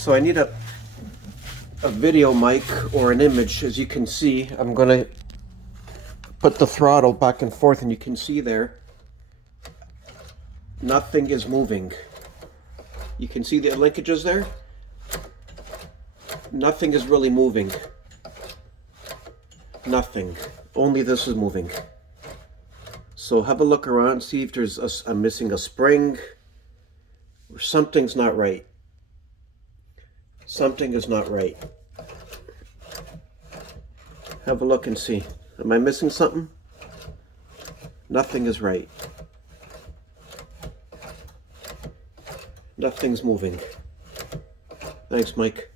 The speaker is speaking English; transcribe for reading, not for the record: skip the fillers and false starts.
So I need a video mic or an image. As you can see, I'm gonna put the throttle back and forth, and you can see there nothing is moving. You can see the linkages there. Nothing is really moving. Nothing. Only this is moving. So have a look around, see if I'm missing a spring or something's not right. Something is not right. Have a look and see. Am I missing something? Nothing is right. Nothing's moving. Thanks, Mike.